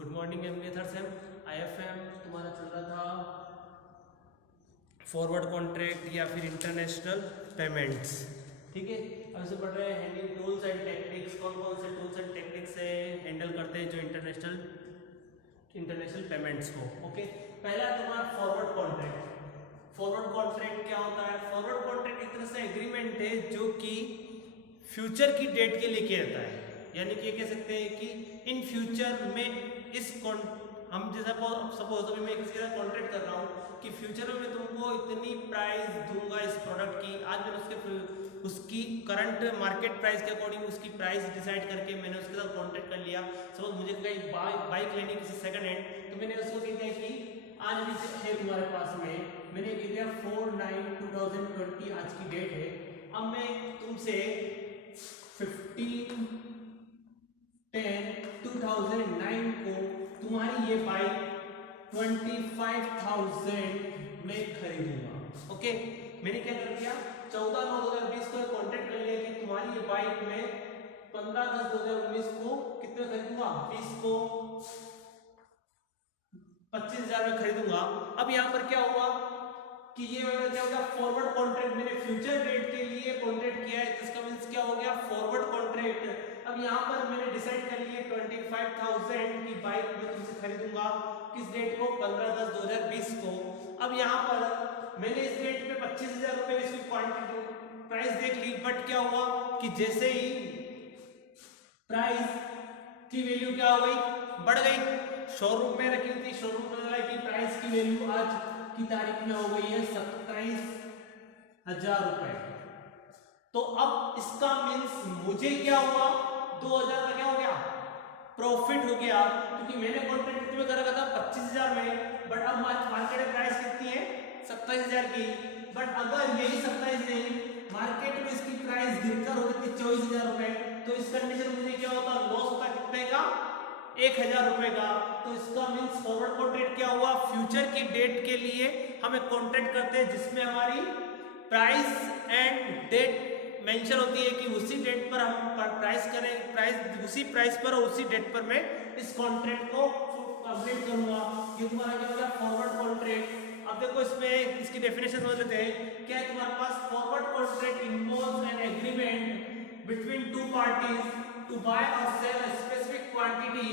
Good morning method से IFM तुम्हारा चल रहा था फॉरवर्ड कॉन्ट्रैक्ट या फिर इंटरनेशनल पेमेंट्स। ठीक है, अब इसे पढ़ रहे हैं हैंडलिंग टूल्स एंड टेक्निक्स। कौन कौन से टूल्स एंड टेक्निक्स से हैंडल करते हैं जो इंटरनेशनल पेमेंट्स को। ओके, पहला तुम्हारा फॉरवर्ड कॉन्ट्रैक्ट। फॉरवर्ड कॉन्ट्रैक्ट क्या होता है? फॉरवर्ड कॉन्ट्रैक्ट एक तरह से एग्रीमेंट है जो कि फ्यूचर की डेट के लिए किया जाता है, यानी कि कह सकते हैं कि इन फ्यूचर में हम जैसा सपोज अभी मैं किसी के साथ कॉन्ट्रैक्ट कर रहा हूँ कि फ्यूचर में मैं तुमको इतनी प्राइस दूंगा इस प्रोडक्ट की। आज मैंने उसकी करंट मार्केट प्राइस के अकॉर्डिंग उसकी प्राइस डिसाइड करके मैंने उसके साथ कॉन्ट्रैक्ट कर लिया। सपोज मुझे कहीं बाइक लेनी किसी सेकंड हैंड, तो मैंने उसको कह दिया कि आज है तुम्हारे पास में, मैंने कह दिया 4/9/2020 आज की डेट है। अब मैं तुमसे 15/10/2009 को तुम्हारी ये बाइक 25,000 में खरीदूंगा। ओके, मैंने क्या कर दिया 14/9/2020 को कॉन्ट्रैक्ट कर लिया कि तुम्हारी ये बाइक में 15/10/2019 को कितने खरीदूंगा, 20 को 25,000 में खरीदूंगा। अब यहाँ पर क्या हुआ कि ये क्या हो गया फॉरवर्ड कॉन्ट्रैक्ट। मैंने फ्यूचर डेट के लिए कॉन्ट्रैक्ट किया है, इसका मींस क्या हो गया फॉरवर्ड कॉन्ट्रैक्ट। अब यहाँ पर मैंने डिसाइड कर लिया 25,000 की बाइक मैं तुमसे खरीदूंगा किस डेट को, 15/10/2020 को। अब यहाँ पर मैंने इस डेट पे 25,000 रुपए इसकी क्वांटिटी प्राइस देख ली, बट क्या हुआ कि जैसे ही प्राइस की वैल्यू क्या हो गई, बढ़ गई। शोरूम में रखी थी, शोरूम में की प्राइस की वैल्यू आज की तारीख में हो गई है 27,000 रुपए। तो अब इसका मींस मुझे क्या हुआ 2,000 का क्या हो गया प्रॉफिट हो गया, क्योंकि मैंने कॉन्ट्रैक्ट कितने में कर रखा था 25,000 में, बट अब मार्केट प्राइस कितनी है 27,000 की। बट अगर यही 27 नहीं मार्केट में इसकी प्राइस गिरकर हो गई 24,000 रुपए, तो इस कंडीशन में मुझे क्या होता लॉस होता कितने का 1,000 रुपए का। तो इसका मींस फॉरवर्ड कॉन्ट्रैक्ट क्या हुआ, फ्यूचर की डेट के लिए हम एक कॉन्ट्रैक्ट करते हैं जिसमें हमारी प्राइस एंड डेट मेंशन होती है कि उसी डेट पर हम प्राइस करें, प्राइस उसी प्राइस पर और उसी डेट पर मैं इस कॉन्ट्रैक्ट को कंप्लीट करूंगा। ये तुम्हारा क्या हो गया फॉरवर्ड कॉन्ट्रैक्ट। अब देखो इसमें इसकी डेफिनेशन समझ लेते हैं। क्या है तुम्हारे पास forward contract involves an agreement between two parties to buy or sell a specific quantity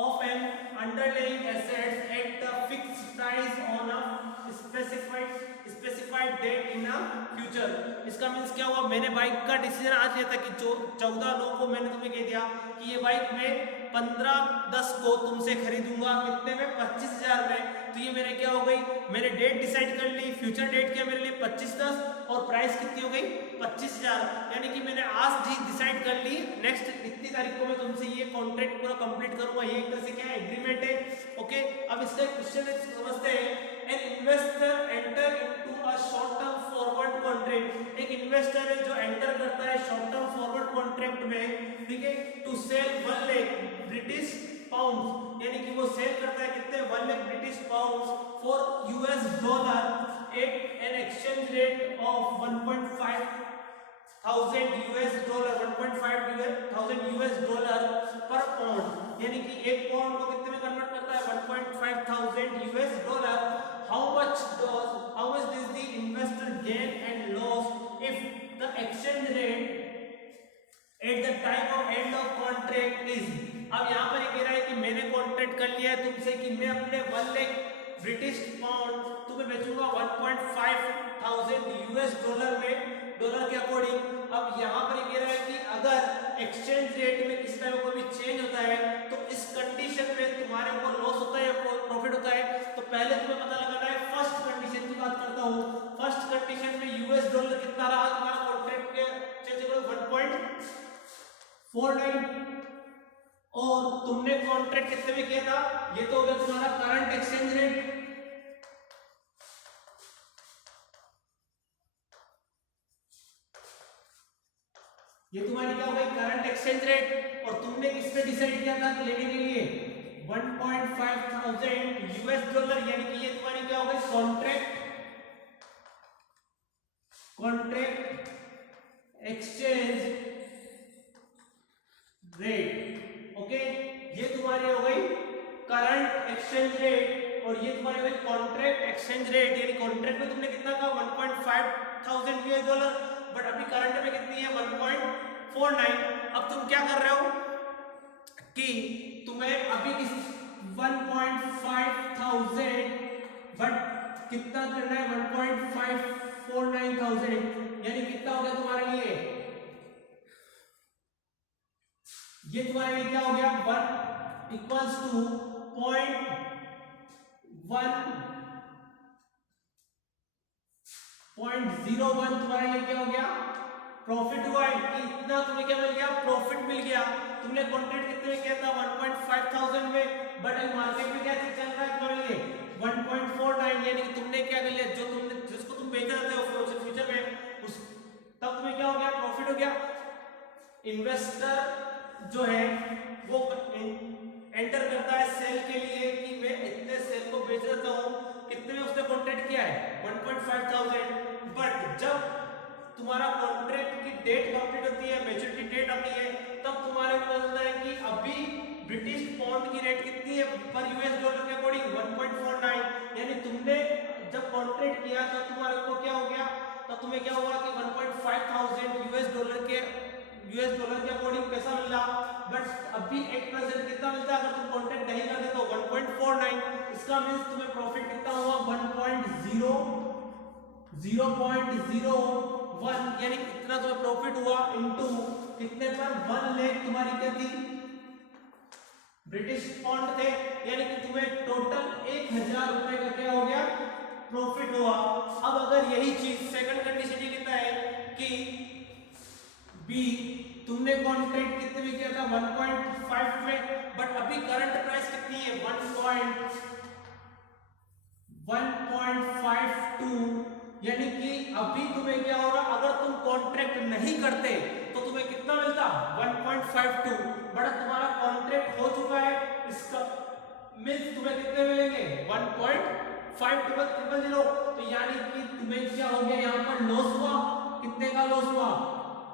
of an underlying assets at the fixed price on a specified date in a future। इसका means क्या हुआ, मैंने bike का decision आज लिया था कि जो 14/9 को मैंने तुम्हें कह दिया कि ये बाइक मैं 15/10 को तुमसे खरीदूंगा कितने में 25,000 में। तो ये मेरे क्या हो गई, मैंने डेट डिसाइड कर ली, फ्यूचर डेट क्या मेरे लिए 25/10 और प्राइस कितनी हो गई 25,000। यानी कि मैंने आज डिसाइड कर ली नेक्स्ट इतनी तारीख को मैं तुमसे ये कॉन्ट्रैक्ट पूरा कंप्लीट करूंगा। ये एक तरह से क्या है एग्रीमेंट है। ओके, अब इसका क्वेश्चन समझते हैं। An investor enter into a short term forward contract. एक इन्वेस्टर है जो एंटर करता है शॉर्ट टर्म फॉरवर्ड कॉन्ट्रैक्ट में, ठीक है, to sell 1 lakh British pound, यानी कि वो सेल करता है कितने 1 lakh British pound for US dollar at an exchange rate of 1.5 thousand US dollar 1.5,000 US dollar पर पाउंड, यानी कि एक पाउंड को कितने में कन्वर्ट करता है 1.5,000 US dollar. How much does the investor gain and loss if the exchange rate at the time of end of contract is। अब यहाँ पर ये कह रहा है कि मैंने कॉन्ट्रैक्ट कर लिया है तुमसे कि मैं अपने 1 लाख ब्रिटिश पाउंड तुम्हें बेचूंगा 1.5,000 US डॉलर में, डॉलर के अकॉर्डिंग। अब यहाँ पर कह रहा है कि अगर एक्सचेंज रेट में किसी तरह कोई भी चेंज होता है तो इस कंडीशन में तुम्हारे ऊपर लॉस होता है या प्रॉफिट होता है। तो पहले तुम्हें पता लगाना है फर्स्ट कंडीशन की बात करता हूँ। फर्स्ट कंडीशन में US डॉलर कितना रहा तुम्हारा कॉन्ट्रैक्ट के 1.49 और तुमने कॉन्ट्रैक्ट कितने में किया था, ये तो हो गया तुम्हारा करंट एक्सचेंज रेट। ये तुम्हारी क्या हो गई करंट एक्सचेंज रेट, और तुमने किस पे डिसाइड किया था लेने के लिए 1.5,000 US डॉलर, यानी कि ये तुम्हारी क्या हो गई कॉन्ट्रैक्ट एक्सचेंज रेट। ओके, ये तुम्हारा तुम्हारी हो गई करंट एक्सचेंज रेट और ये तुम्हारी हो गई कॉन्ट्रैक्ट एक्सचेंज रेट। यानी कॉन्ट्रैक्ट में तुमने कितना कहा 1.5 थाउजेंड यूएस डॉलर, बट अभी करंट में कितनी है 1.49। अब तुम क्या कर रहे हो कि तुम्हें अभी इस 1.5 थाउजेंड बट कितना करना है 1.549 थाउजेंड, यानी कितना हो गया तुम्हारे लिए, ये तुम्हारे लिए क्या हो गया 1 इक्वल्स टू 0.01 तुम्हारे लिए क्या हो गया प्रॉफिट हुआ है। कि इतना तुम्हें क्या मिल गया प्रॉफिट मिल गया। तुमने कॉन्ट्रैक्ट कितने में किया था 1.5 थाउजेंड में, बट अभी मार्केट में क्या चल रहा है तुम्हारे लिए 1.49। यानी कि तुमने क्या कर लिया, जो तुमने जिसको तुम बेच रहे थे फ्यूचर में उस तब तुम्हें क्या हो गया प्रॉफिट हो गया। इन्वेस्टर जो है वो एंटर करता है सेल के लिए कि मैं इतने सेल को बेच रहा हूं, कितने में उसने कॉन्ट्रैक्ट किया है 1.5 थाउजेंड। बट जब तुम्हारा कॉन्ट्रैक्ट की डेट कंप्लीट होती है, मैच्योरिटी डेट आती है, तब तुम्हारे को पता है कि अभी ब्रिटिश पाउंड की रेट कितनी है पर यूएस डॉलर के अकॉर्डिंग 1.49। यानी तुमने जब कॉन्ट्रैक्ट किया तो तुम्हारे को क्या हो गया, तो तुम्हें क्या हुआ कि 1.5 थाउजेंड यूएस डॉलर के अकॉर्डिंग पैसा मिला। बट अभी एक प्रेजेंट कितना मिलता है अगर तुम कॉन्ट्रैक्ट नहीं करते तो 1.49। इसका मींस तुम्हें प्रॉफिट कितना हुआ 0.01, यानी इतना तुम्हें प्रॉफिट हुआ इनटू कितने पर 1 लाख तुम्हारी क्या थी ब्रिटिश पाउंड थे। यानी कि तुम्हें टोटल 1000 रुपए का क्या हो गया प्रॉफिट हुआ। अब अगर यही चीज सेकंड कंडीशन ये कहता है कि बी तुमने कॉन्ट्रैक्ट कितने में किया था 1.5 में, बट अभी करंट प्राइस कितनी है 1.52। यानी कि अभी तुम्हें क्या होगा अगर तुम कॉन्ट्रैक्ट नहीं करते तो तुम्हें कितना मिलता 1.52, बड़ा तुम्हारा कॉन्ट्रैक्ट हो चुका है, इसका मींस तुम्हें कितने मिलेंगे 1.5000। तो यानी कि तुम्हें क्या हो गया यहाँ पर लॉस हुआ, कितने का लॉस हुआ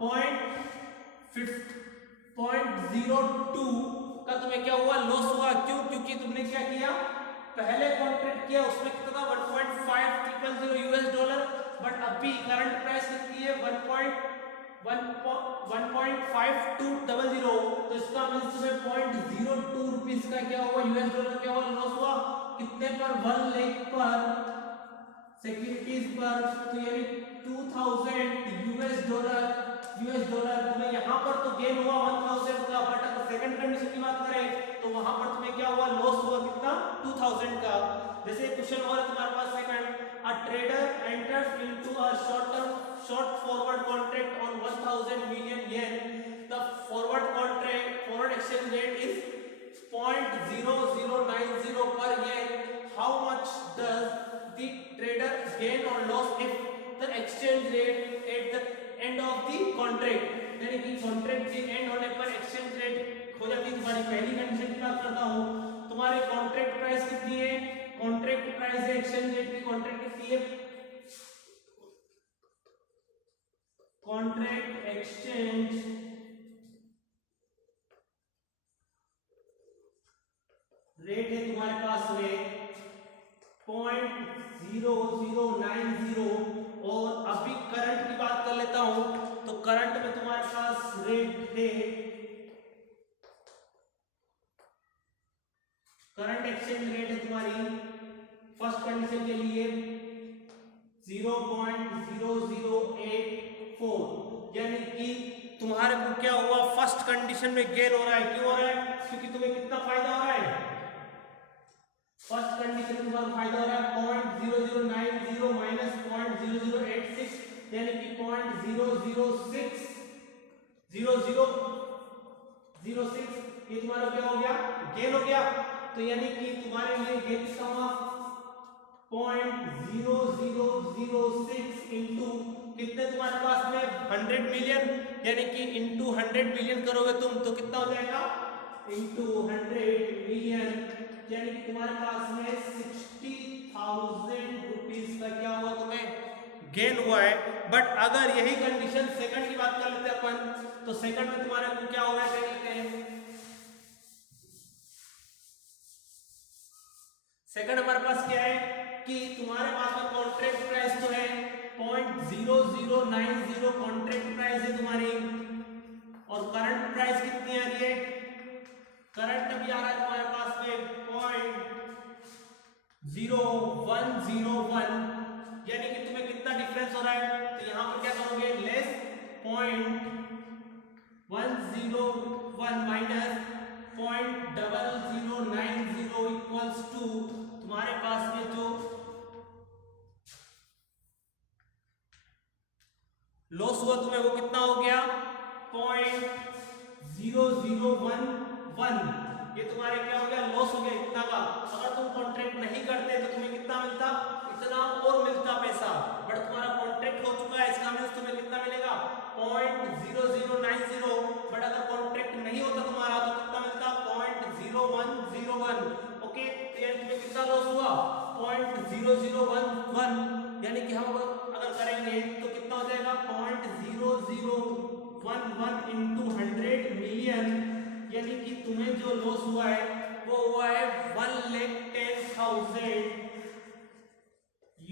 0.02 का तुम्हें क्या हुआ लॉस हुआ। क्यों? क्योंकि तुमने क्या किया पहले कॉन्ट्रैक्ट किया उसमें कितना था 1.500 यूएस डॉलर, बट अभी करंट प्राइस कितनी है 1.5200। तो इसका मींस तुम्हें 0.02 रुपीस का क्या हुआ यूएस डॉलर क्या हुआ लॉस हुआ, कितने पर 1 लाख पर सिक्योरिटीज पर। तो यानी 2000 यूएस डॉलर तुम्हें यहाँ पर तो गेन हुआ 1000 का, बट अगर सेकंड कंडीशन की बात करें तो वहां पर तुम्हें क्या हुआ लॉस हुआ कितना 2000 का। जैसे क्वेश्चन और तुम्हारे पास second, a trader enters into a short forward contract on 1000 million yen, the forward exchange rate is 0.0090 per yen. How much does the trader gain or loss if the exchange rate at the end of the contract? यानी कि contract के and होने पर exchange rate हो जाती है। तुम्हारी पहली कंडीशन की बात करता हूं, तुम्हारे कॉन्ट्रैक्ट प्राइस कितनी है, कॉन्ट्रैक्ट प्राइस है एक्सचेंज रेट की कॉन्ट्रैक्ट कितनी है, कॉन्ट्रैक्ट एक्सचेंज रेट है तुम्हारे पास में 0.0090। और अभी करंट की बात कर लेता हूं, तो करंट में तुम्हारे पास रेट है, करंट एक्सचेंज रेट है तुम्हारी फर्स्ट कंडीशन के लिए 0.0084। यानी कि तुम्हारे को क्या हुआ फर्स्ट कंडीशन में गेन हो रहा है। क्यों हो रहा है? क्योंकि तुम्हें कितना फायदा हो रहा है, फर्स्ट कंडीशन में तुम्हारा फायदा हो रहा है 0.0090 माइनस 0.0086, यानी कि 0.006 ये तुम्हारा क्या हो गया गेन हो गया। तो यानी कि तुम्हारे लिए गेन कितना हुआ 0.0006 इंटू कितने तुम्हारे पास में 100 मिलियन, यानी कि इंटू 100 मिलियन करोगे तुम तो कितना हो जाएगा इंटू 100 मिलियन, यानी कि तुम्हारे पास में 60,000 रुपीस का क्या हुआ तुम्हें गेन हुआ है। बट अगर यही कंडीशन सेकंड की बात कर लेते हैं अपन, तो सेकंड में तुम्हारे को क्या हो रहा है देख लेते हैं, करंट प्राइस कितनी आ रही है, करंट अभी आ रहा है तुम्हारे पास में 0.0101, यानी कि तुम्हें कितना डिफरेंस हो रहा है, तो यहां पर क्या करोगे, लेस 0.101 माइनस 0.0090 इक्वल्स टू तुम्हारे पास में जो लॉस हुआ तुम्हें वो कितना हो गया 0.0011, ये तुम्हारे क्या हो गया, लॉस हो गया इतना का। अगर तुम कॉन्ट्रैक्ट नहीं करते तो तुम्हें कितना मिलता, इतना और मिलता पैसा, बट तुम्हारा कॉन्ट्रैक्ट हो चुका है, इसका मींस तुम्हें कितना मिलेगा 0.0090, बट अगर कॉन्ट्रैक्ट नहीं होता तुम्हारा तो कितना मिलता 0.0101। ओके, तो यानी तुम्हें कितना लॉस हुआ 0.0011, यानी कि हम अगर करेंगे तो कितना हो जाएगा 0.0011 इंटू 100 मिलियन, यानी कि तुम्हें जो लॉस हुआ है वो हुआ है 1,10,000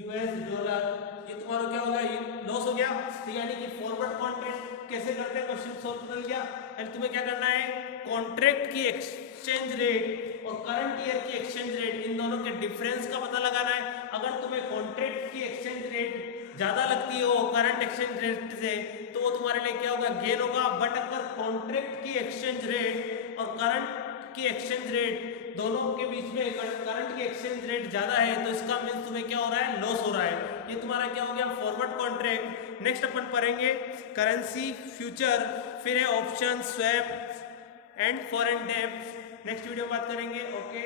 US डॉलर। ये तुम्हारा क्या हो गया, ये लॉस हो गया। तो यानी कि फॉरवर्ड कॉन्ट्रैक्ट कैसे करते हैं, क्वेश्चन सॉल्व कर लिया। एंड तुम्हें क्या करना है, कॉन्ट्रैक्ट की एक्सचेंज रेट और करंट ईयर की एक्सचेंज रेट, इन दोनों के डिफरेंस का पता लगाना है। अगर तुम्हें कॉन्ट्रैक्ट की एक्सचेंज रेट ज्यादा लगती हो करंट एक्सचेंज रेट से, तो वो तुम्हारे लिए क्या होगा, गेन होगा। बट अगर कॉन्ट्रैक्ट की एक्सचेंज रेट और करंट की एक्सचेंज रेट दोनों के बीच में करंट की एक्सचेंज रेट ज्यादा है, तो इसका मींस तुम्हें क्या हो रहा है, लॉस हो रहा है। ये तुम्हारा क्या हो गया, फॉरवर्ड कॉन्ट्रैक्ट। नेक्स्ट अपन पढ़ेंगे करेंसी फ्यूचर, फिर है ऑप्शन स्वैप एंड फॉरेन डेब्ट। नेक्स्ट वीडियो में बात करेंगे। ओके।